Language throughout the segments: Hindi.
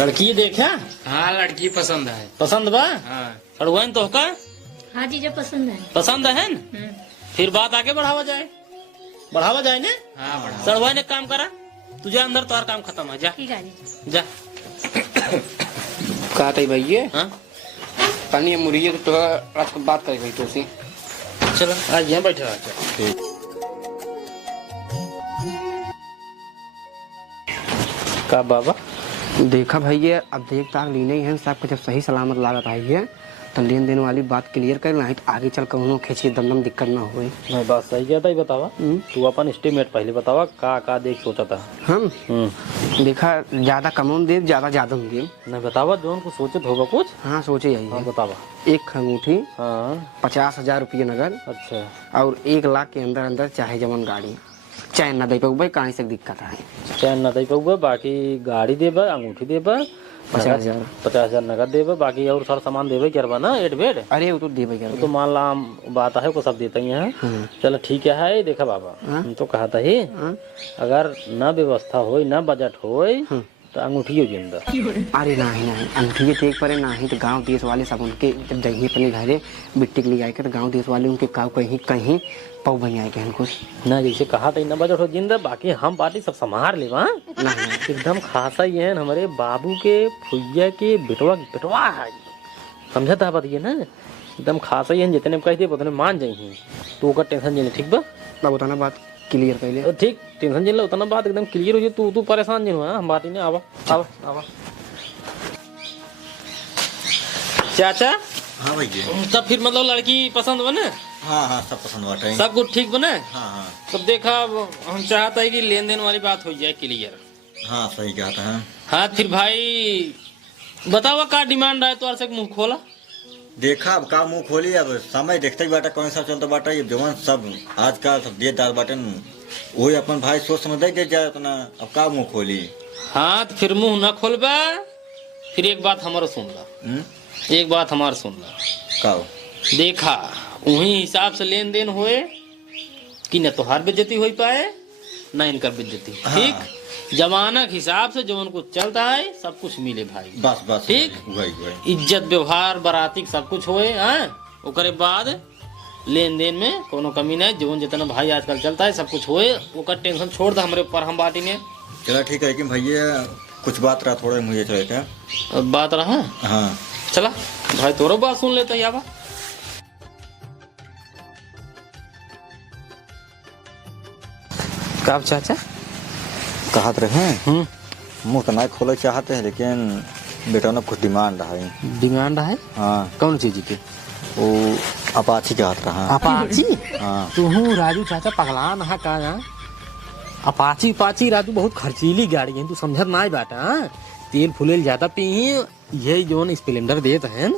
लड़की देखा? हाँ लड़की पसंद है। पसंद बा? हाँ पढ़वाइन तो का? हाँ जीजा पसंद है। पसंद है न? फिर बात आगे बढ़ावा जाए ने। हाँ बड़ा सड़वाइन एक काम करा, तुझे अंदर तो काम खत्म है। जा ठीक है जीजा। जा। कहा था भैया हाँ पानी मुड़िए तो आज को बात करेगी तो सी चलो आज यहाँ बैठे रहा। का बाबा देखा भैया अब देखता लीने ही है सब कुछ सही सलामत लागत आई है तो लेन देन वाली बात क्लियर कर नहीं तो आगे चल कर खींची दम दिक्कत ना हो। मैं बात सही कहता ही बतावा। तू अपन एस्टीमेट पहले बतावा का देख सोचा था। हम देखा ज्यादा कम दे ज्यादा दे नहीं बतावा जो उनको सोचे होगा कुछ। हाँ सोचे यही हाँ है। बतावा। एक अंगूठी हाँ 50,000 रुपये नगद अच्छा और 1 लाख के अंदर अंदर चाहे जमन गाड़ी चैन ना दे पाऊ कहीं से दिक्कत है। चैन न दे पाऊबा, बाकी गाड़ी देबा, अंगूठी देबा, 50,000 नगद देबा, बाकी और सारा सामान देबे करवा ना एड बेड। अरे वो तो दे भैया तो मान ला बात है को सब देते ही हैं। चलो ठीक है। देखा बाबा हम तो कहा था ही अगर न व्यवस्था हो न बजट हो तो अंगूठी हो जिंदा। अरे नहीं अंगूठी देख पड़े नहीं तो गांव देश वाले सब उनके जब जगह अपने घरे मिट्टी के लिए आए के तो गांव देश वाले उनके काव कहीं कहीं पाऊ बन आए के कुछ ना जैसे कहा था न बजट हो जिंदा, बाकी हम पार्टी सब संभाल ले एकदम खासा ही है हमारे बाबू के फुइया के बेटवा है। समझता है बताइए ना एकदम खासा ही है जितने कहते उतने मान जाइए तो टेंशन ले ठीक बा ना बताना बात क्लियर कर ले। ठीक टेंशन जिन उतना बात एकदम क्लियर हो जाए। तू परेशान जिन हुआ हम बात ही नहीं। आवा चाचा। हाँ भैया। तब फिर मतलब लड़की पसंद बने? हाँ सब पसंद बाटे। सब कुछ ठीक बने? हाँ तब देखा हम चाहते हैं कि लेन देन वाली बात हो जाए क्लियर। हाँ सही कहता है। हाँ फिर भाई बतावा का डिमांड है तो से मुंह खोला। देखा अब का मुंह खोली अब समय देखते ही बाटा कौन सा चलता बाटा ये जवान सब आजकल सब दे दाल बाटे वही अपन भाई सोच समझ दे जाए उतना अब का मुंह खोली। हाँ तो फिर मुंह न खोलबा। फिर एक बात हमारा सुन ला। एक बात हमारा सुन ला का देखा वही हिसाब से लेन देन होए कि न तोहार बेइज्जती हो पाए न इनकर बेइज्जती। ठीक जमाना के हिसाब से जो उनको चलता है सब कुछ मिले भाई। बस ठीक वही इज्जत व्यवहार बराती सब कुछ होए। ओकरे बाद लेन देन में कोनो कमी नहीं। जीवन जितना भाई आजकल चलता है सब कुछ होए ओकर टेंशन छोड़ दे हमरे ऊपर हम बात ही नहीं। चला ठीक है कि भैया कुछ बात रहा थोड़ा मुझे चले थे बात रहा। हाँ चला भाई तोरो बात सुन लेते है याबा। कब चाचा कहत रहे मुँह तो नहीं खोले चाहते हैं लेकिन बेटा ने कुछ डिमांड है। डिमांड है हाँ कौन चीज की? वो अपाची कहत रहा। अपाची? हाँ तू राजू चाचा पगला ना का अपाची राजू बहुत खर्चीली गाड़ी है तू समझत ना बाटा। तेल फुलेल ज्यादा पी ये जो स्प्लेंडर देते हैं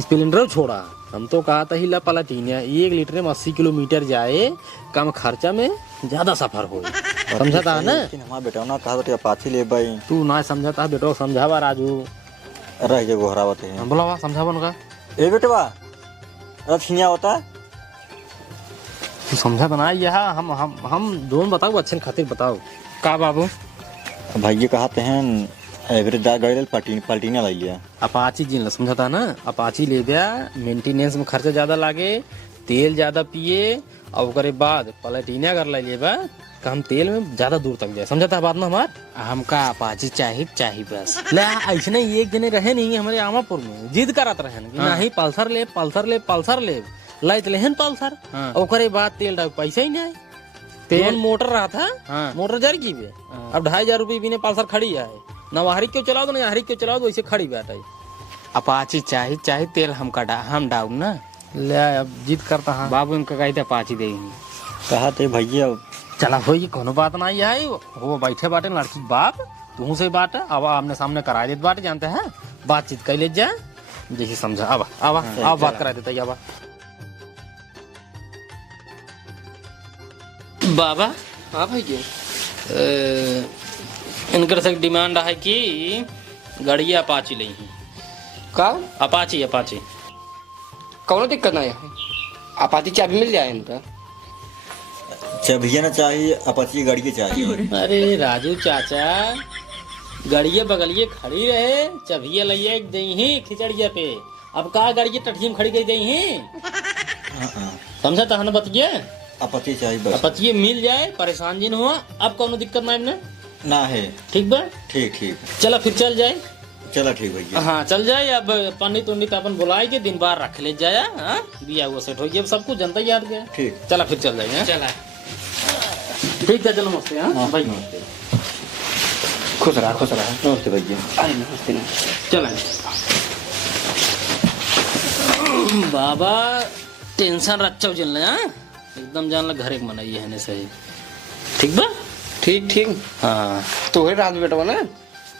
स्प्लेंडर छोड़ा हम तो कहा था हिला पलटीनिया 1 लीटर में 80 किलोमीटर जाए कम खर्चा में ज्यादा सफर हो। समझता है ना? हमारा बेटा ना कहा तो अपाची ले भाई तू ना समझता बेटो समझावा राजू रह जे गोहरावत है। बोला समझावा उनका ए बेटवा अब छिनिया होता तू समझा बना यह हम दोनों बताओ अच्छे खातिर बताओ का बाबू। भाई ये कहते हैं एवरेजदार गाड़ी पलटीना लाई लिया। अपाची जिन समझता ना अपाची ले गया मेंटेनेंस में खर्चा ज्यादा लागे तेल ज्यादा पिए और ओकरे बाद पलटीना कर ले बा हम तेल में ज्यादा दूर तक जाए। समझता बात ना हमार हमका अपाची चाहिए बस ले ऐसे एक जने रहे नहीं हमारे आमापुर में जिद करत रहे नहीं पल्सर ले लाइट लेहन पल्सर ओकरे बाद तेल डाल पैसा ही नहीं। तेल मोटर रहा था मोटर जर की अब 2,500 रुपये भी पल्सर खड़ी है ना हरी क्यों चलाओ ना हरी क्यों चलाओ वैसे खड़ी बैठा है। अपाची चाहिए तेल हम डाउ ना ले अब जिद करता है बाबू इनका कहते अपाची देंगे कहा थे भैया चला हो कोनो बात नहीं है वो बैठे बाटे लड़की बाप तू से बात अब आमने सामने करा देते बाटे जानते हैं बातचीत कर ले जाए जैसे समझा अब बात करा देता अब बाबा। हाँ भैया इनकर से डिमांड है कि गाड़िया अपाची ली का अपाची कौन दिक्कत नहीं है अपाची चाबी मिल जाए इनका चाबिया ना चाहिए अपाची गाड़ी की चाहिए। अरे राजू चाचा गड़िए बगलिए खड़ी रहे, चबिया लइए दही खिचड़िया पे। अब का गड़िए टठियम खड़ी गई दही, समझा तहन बतिए। अपति चाहिए बस। अपतिए मिल जाए, परेशान जी न हुआ। अब कोनो दिक्कत ना है ना है। ठीक बा, ठीक ठीक। चला फिर चल जाए। चला ठीक भैया। हाँ चल जाए। अब पंडित उंडित अपन बुलाए के दिन बार रख ले जाया। हाँ बिया हुआ सेट हो गया, अब सब कुछ जनता याद गया। ठीक। चला फिर चल जाए। चला। ठीक है चलो, नमस्ते। हाँ भाई नमस्ते। खुश रहा खुश रहा। नमस्ते भैया। नमस्ते। चला बाबा, टेंशन रखो जन ले। हाँ एकदम जान ला घर एक मनाई है सही। ठीक बा, ठीक ठीक। हाँ तो वही रात बेटा ना,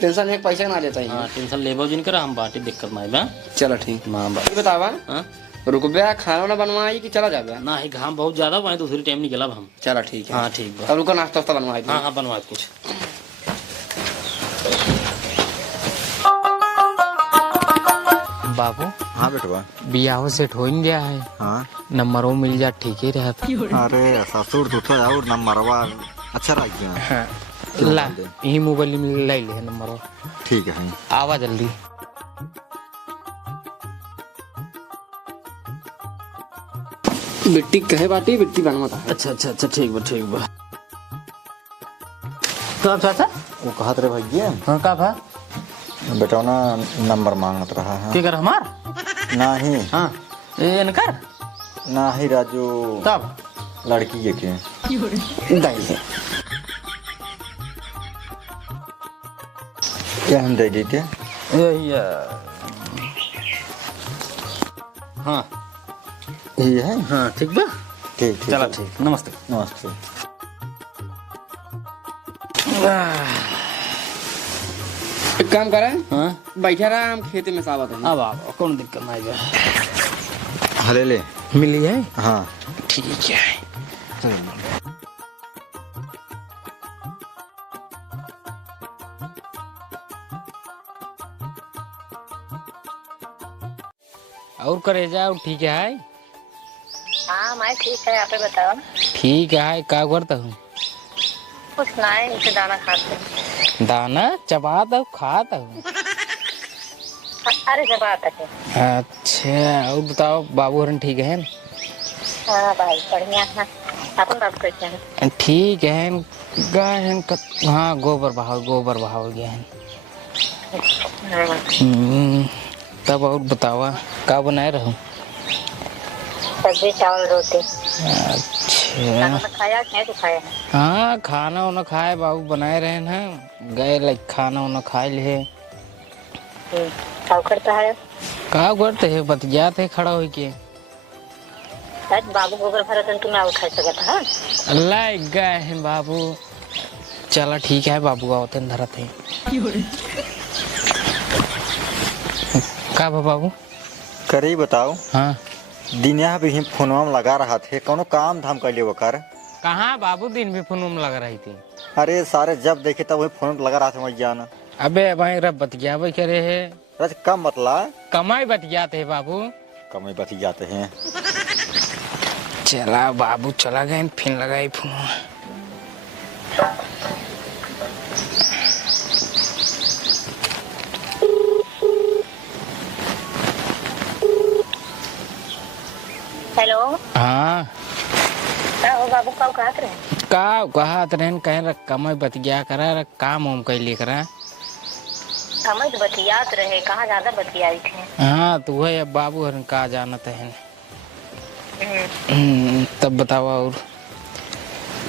टेंशन एक पैसा ना लेता हाँ है। टेंशन लेबो जिन कर, हम बाटी दिक्कत ना है बा। चलो ठीक। मां बा ये बतावा, हाँ रुकबे खाना वाना बनवाई कि चला जाबे? ना ही घाम बहुत ज्यादा वहीं दूसरी टाइम निकला हम। चलो ठीक है। हाँ ठीक बा। तब रुको नाश्ता वास्ता बनवाई। हाँ हाँ बनवा कुछ। बाबू हाँ बेटवा। बियाह सेट हो ही गया है, हाँ। नंबरों मिल जा ठीक ही रहता। अरे ससुर तो था और नंबरवा अच्छा रह गया। हाँ ला यही मोबाइल में ले ले नंबर। ठीक है। आवा जल्दी। बिट्टी कहे बाटी, बिट्टी बनवा था। अच्छा अच्छा अच्छा ठीक बा ठीक बा। तो चाचा वो कहत रहे भैया हाँ का भा बेटा ना नंबर मांगत रहा है। के कर हमार नहीं हाँ ए नकर नहीं राजू, तब लड़की के दाई से क्या हम दे देते। ये हाँ ये है। हाँ ठीक बा। ठीक ठीक। चला ठीक, नमस्ते। नमस्ते। एक काम करे, हाँ बैठा रहा हम खेते में सावत है। अब आओ, कौन दिक्कत ना है। हले ले। मिली है हाँ ठीक है। और करे जाओ ठीक है। हाँ मैं ठीक है, आप ही बताओ। ठीक है का करता हूँ, कुछ ना है, इसे दाना खाते हैं। दाना चबाता हूँ खाता हूँ। अरे जब आता है। अच्छा और बताओ बाबू हरन ठीक है? हाँ भाई बढ़िया है। अपन बात करते हैं। ठीक है। गाय हैं हाँ गोबर बहाव गया है। तब और बतावा का बनाए रहो? सब्जी चावल रोटी। अच्छा खाना खाया है तो खाया है। हाँ खाना वाना खाए बाबू बनाए रहे ना, गए लाइक खाना वाना खाए ले। क्या करता है? का करते है बतियाते है खड़ा हो के। आज बाबू गोबर भरा तो तुम्हें और खा सकता है। अल्लाह गए हैं बाबू। चला ठीक है बाबू आवते धरत है। का बाबू करी बताओ। हाँ दिनिया भी फोनवा में लगा रहा थे, कोनो काम धाम कर लिए वो कर। कहाँ बाबू दिन भी फोन में लग रही थी। अरे सारे जब देखे तब वही फोन लगा रहा था वही जाना। अबे भाई रब बतियाबे करे है, रज कम मतलब कमाई बतियाते है बाबू। कम बती जाते हैं। चला बाबू चला गए फिर लगाई फोन। हेलो। हाँ क्या हो बाबू, कब कहते रहे? का कहत रहन कहे रख कमाई बतिया करा रख काम उम कैले करा। समझ बतियात रहे, कहाँ ज्यादा बतियाई थे। हाँ तो वही अब बाबू हरन का जानत है। तब बतावा और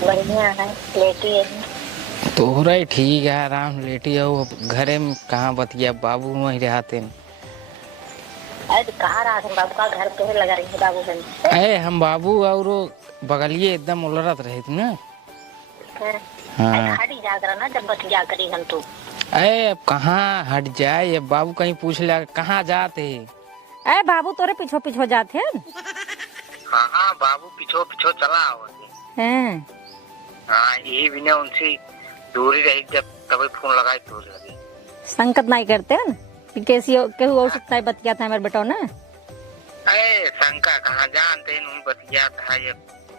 बढ़िया है, लेटी है। तो हो रही ठीक है आराम लेटी हो घरे में कहाँ बतिया बाबू वहीं रहते। अरे तो कहाँ रहा था बाबू का घर तो लगा रही है बाबू बन। अरे हम बाबू और बगलिए एकदम उलरत रहे थे ना। हाँ हट जा करा ना जब बतिया करी हम तो। अरे अब कहाँ हट जाए, अब बाबू कहीं पूछ लिया कहाँ जाते। अरे बाबू तोरे पीछो पीछो जाते हैं। हाँ हाँ बाबू पिछो पिछो चला आवत हैं। हाँ यही भी ने उनसे दूरी रही, जब तभी फोन लगाए तो लगे। संकट नहीं करते हैं कि कैसी केहू और से बतिया था मेरे बेटो ना। अरे शंका कहाँ जानते हैं, उन बतिया था ये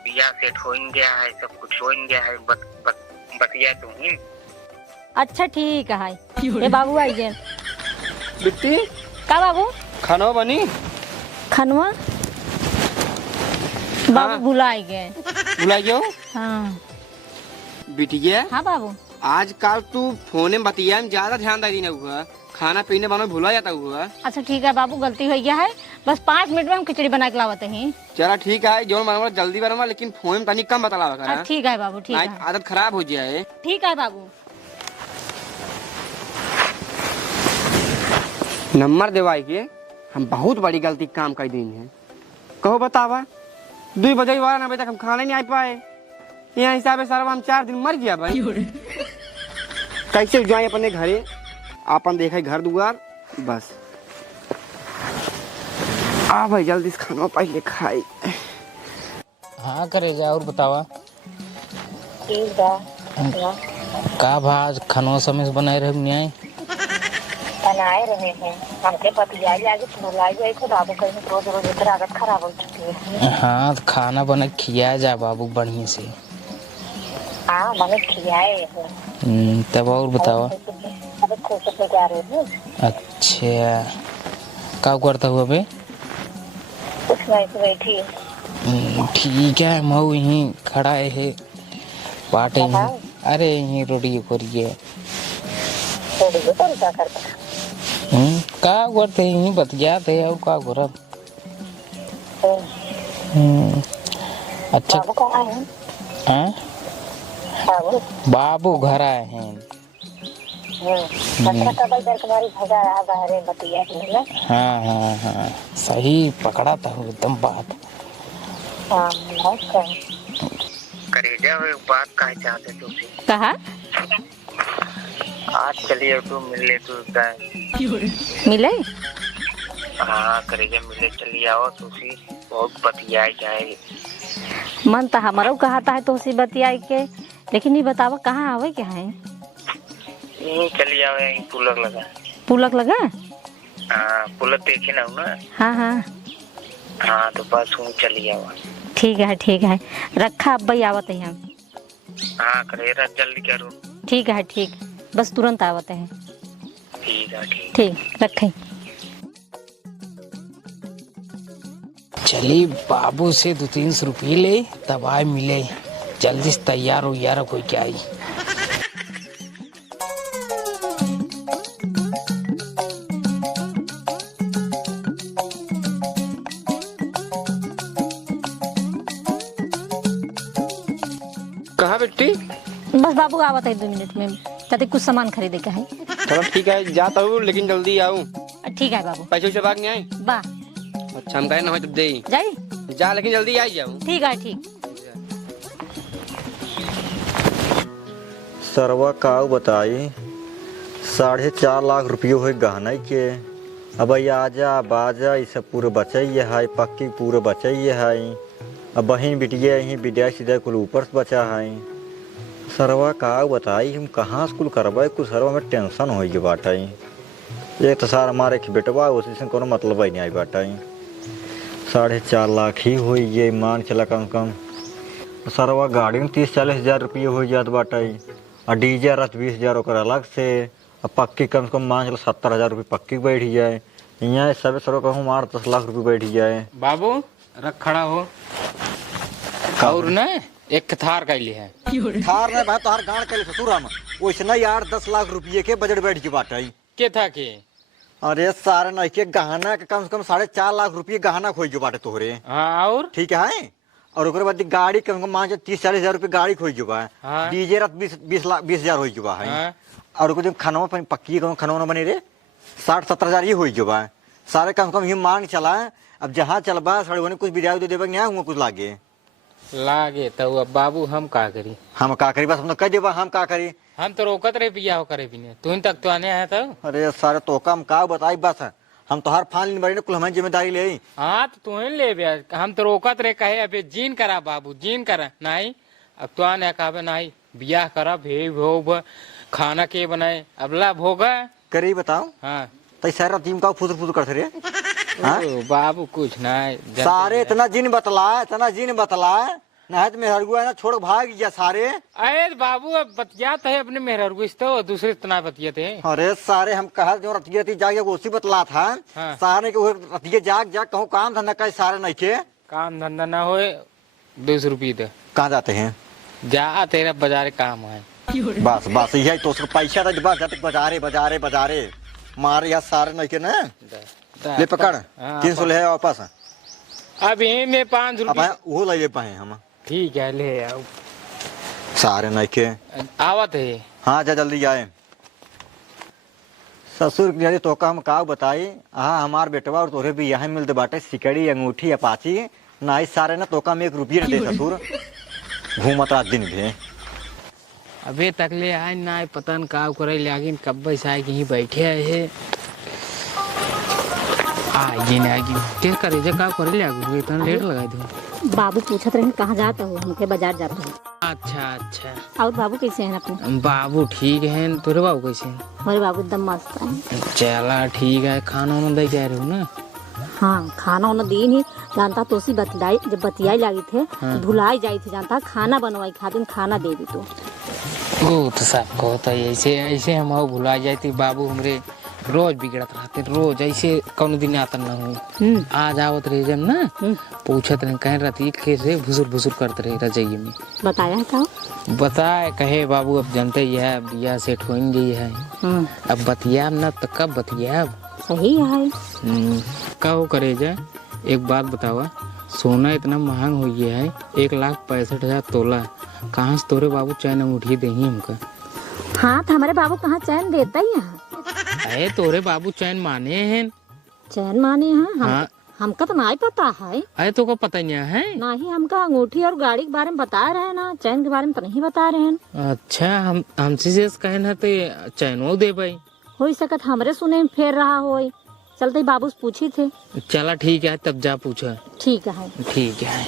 बिया सेट हो गया है, सब कुछ हो गया है, बतिया तो ही। अच्छा ठीक है। ये बाबू आई जे बिट्टी का बाबू खाना बनी खनवा बाबू भुलाई गए। बुला गयो हाँ बिटिया। हाँ बाबू आजकल तू फोन में बतिया में ज्यादा ध्यान दे देना हुआ, खाना पीने वाला भूला जाता हुआ। अच्छा ठीक है बाबू, गलती हो गया है, बस 5 मिनट में हम खिचड़ी बना के लावते हैं। चला ठीक है, जो बनवा जल्दी बनवा, लेकिन फोन में तनी कम बतलावा करा। ठीक है बाबू, ठीक है, आदत खराब हो जाए। ठीक है बाबू। नंबर देवाई के हम बहुत बड़ी गलती काम कर दी है। कहो बतावा 2 बजे 12 बजे तक हम खाने नहीं आ पाए, यहाँ हिसाब सर हम 4 दिन मर गया भाई। कैसे जाए अपने घरे, अपन देखे घर दुआर बस। आ भाई जल्दी से खाना पहले खाई। हाँ करे जा और बतावा ठीक बा का भाज खानवा समय से बनाए रहे न्याय बनाए रहे हैं। हमके पतियाई आगे भुलाई गई थे बाबू, कहीं रोज रोज इधर आदत खराब हो चुकी है। हाँ तो खाना बना के खिया जा बाबू बढ़िया से। हाँ मैंने खिलाए हैं। तब और बतावा। अबे खुश से जा रहे हैं। अच्छा क्या करता हुआ बे? कुछ नहीं तो बैठी है। ठीक है, मैं यहीं खड़ा है बाटे ही। अरे यहीं रोटी करिए थोड़ी जो तो क्या करता का करते यहीं बतियाते और का करब। अच्छा बाबू कहाँ है? हाँ बाबू बाबू घर आए हैं। अच्छा कब इधर तुम्हारी भगा रहा बाहर बतिया के ना। हाँ हाँ हाँ सही पकड़ा था एकदम बात। हाँ करेजा वो एक बात कहे चाहते तुझसे। कहा आज चलिए तो मिले तो मिले? हाँ करेजा मिले चलिए आओ तुझसे बहुत बतियाई जाए। मन तो हमारा कहता है तो उसी बतियाई के, लेकिन ये बतावा कहाँ आवे क्या है? यहीं चलिए आओ, यहीं पुलक लगा। पुलक लगा? हाँ पुलक देखे ना ना। हाँ हाँ हाँ तो बस हूँ चलिए आओ। ठीक है ठीक है, रखा अब भाई आवते हैं हम। हाँ करेजा जल्दी करो। ठीक है ठीक, बस तुरंत आवते हैं। ठीक है ठीक। ठीक रखे। चली बाबू से 200-300 रुपये ले तब आए मिले, जल्दी से तैयार हो यार कोई क्या आई। कहा बेटी? बस बाबू आवत है 2 मिनट में, ताकि कुछ सामान खरीदे का है। चलो ठीक है, जाता हूँ लेकिन जल्दी आऊँ। ठीक है बाबू। पैसे उसे भाग नहीं आए? बा अच्छा हम कहे ना हो तब दे जाई। जा, लेकिन जल्दी आ जाऊँ। ठीक है ठीक। सरवा काऊ बताई 4.5 लाख रुपये हो गहना के। अब आजा बाजा ये सब पूरे बचाइए है, पक्की पूरे बचाइए है। अब बहन बिटिया यहीं विद्या सीधा कुल ऊपर से बचा है। सरवा काऊ बताई हम कहाँ स्कूल करवाए, कुछ सरवा में टेंशन हो गई बाटाई। एक तो सार हमारे बेटवा उसी से कोनो मतलब ही नहीं आई बाटाई। 4.5 लाख ही हो ये मान चला कम कम। सरवा गाड़ी में 30-40 हज़ार रुपये हो जात बाटाई, और डीजे रथ 20,000 ओकर अलग से। अब पक्की कम से कम मान चलो 70,000 रुपये पक्की बैठ जाए। यहाँ सब सरो कहूँ 8-10 लाख रुपये बैठ जाए। बाबू रख खड़ा हो और न एक थार का लिए है। थार नहीं भाई, तार गाड़ के ससुरा में वैसे 8-10 लाख रुपये के बजट बैठ गई बाटाई। के था के? अरे सारे नहीं के गहना के कम से कम 4.5 लाख रुपये गहना खोई जो बाटे तोहरे। हाँ और ठीक है, और ओकर बाद गाड़ी कम से कम मान 30-40 हज़ार रुपये गाड़ी खोई जो बा। हाँ। डीजे रथ 20,000 हो जो बा है। हाँ। और कुछ खाना पक्की खाना बने रे 60-70 हज़ार ये हो जो बा। सारे कम से कम ही मांग चला। अब जहाँ चलबा साढ़े वन कुछ विद्यार्थी देवे नहीं हुआ कुछ लागे तो अब बाबू हम का करी? हम का करी, बस हम तो कह देबा हम का करी। हम तो रोकत रहे पिया हो करे भी तू तक तो आने आया था। अरे सारे तो काम का बताई बस हम तो हर फान बड़ी कुल हमारी जिम्मेदारी ले। हाँ तो तू ले बे, हम तो रोकत रहे कहे अबे जीन करा बाबू जीन करा नहीं। अब तो आने कहा नहीं बियाह करा भे भोग खाना के बनाए अबला भोगा करी बताओ। हाँ तो सारा टीम का फुसर फुसर करते रहे। बाबू कुछ नहीं सारे इतना जिन बतला ना तो मेहरगु है ना छोड़ भाग गया सारे। अरे बाबू अब बतियात है अपने मेहर तो दूसरे तना बतिया थे। अरे सारे हम कहा जो रतिया थी जाके उसी बतला था। हाँ। सारे के रतिया जाग कहूँ काम धंधा कहीं सारे नहीं के काम धंधा ना होए 200 रुपये दे। कहाँ जाते हैं? जा तेरा बाजार काम है। बस बस यही तो उसको पैसा था बस जाते बाजारे बाजारे बाजारे मारे यहाँ सारे नहीं के ना। ले पकड़ 300 ले और पास अब यही में 5 अब रुपये। वो ले पाए हम ठीक है ले आओ। सारे नहीं के आवत है। हाँ जा जल्दी आए। ससुर की तो का हम का बताई। हाँ हमार बेटवा और तोरे भी यहाँ मिलते बाटे सिकड़ी अंगूठी अपाची ना ही सारे ना तो में 1 रुपये दे ससुर घूमत रात दिन भी। अबे तक ले आए ना पता न का करे लेकिन कब बैसा यहीं बैठे है आगे ना आगे क्या करे जा का करे ले इतना लेट लगा दो। बाबू पूछत रहे कहाँ जाता हो, हमके बाजार जाता हूँ। अच्छा अच्छा। और बाबू कैसे हैं अपने? बाबू ठीक है तोरे बाबू कैसे हैं? हमारे बाबू एकदम मस्त है। चला ठीक है खाना वाना दे जा रहे हो ना? हाँ खाना वाना दी नहीं जानता तो उसी बतलाई जब बतियाई लगी थे हाँ। भुलाई जाई थी जानता खाना बनवाई खातिर खाना दे दी तो वो तो सबको होता है ऐसे ऐसे हम भुला जाते बाबू हमरे रोज बिगड़त रहते रोज ऐसे कौन दिन आता ना हो। आज आवत रहे जब ना पूछत रहे कह रही कैसे भुसुर भुसुर करते रहे रजाइए में। बताया था बताए कहे बाबू अब जानते ही है बिया सेट हो गई है अब बतिया ना तो कब बतिया सही है। कहो करे जा एक बात बतावा सोना इतना महंग हो गया है 1,65,000 तोला कहाँ से तोरे बाबू चैन अंगूठी दे हमका। हाँ तो हमारे बाबू कहाँ चैन देता ही यहाँ। अरे तोरे बाबू चैन माने हैं। चैन माने हैं हाँ। हमका तो नहीं पता है। अरे तो को पता नहीं है ना ही हमका अंगूठी और गाड़ी के बारे में बता रहे हैं ना चैन के बारे में तो नहीं बता रहे हैं। अच्छा हम हमसे कहे ना तो चैनो दे भाई हो सकत हमरे सुने में फेर रहा हो चलते बाबू से पूछी थे। चला ठीक है तब जा पूछा। ठीक है। ठीक है।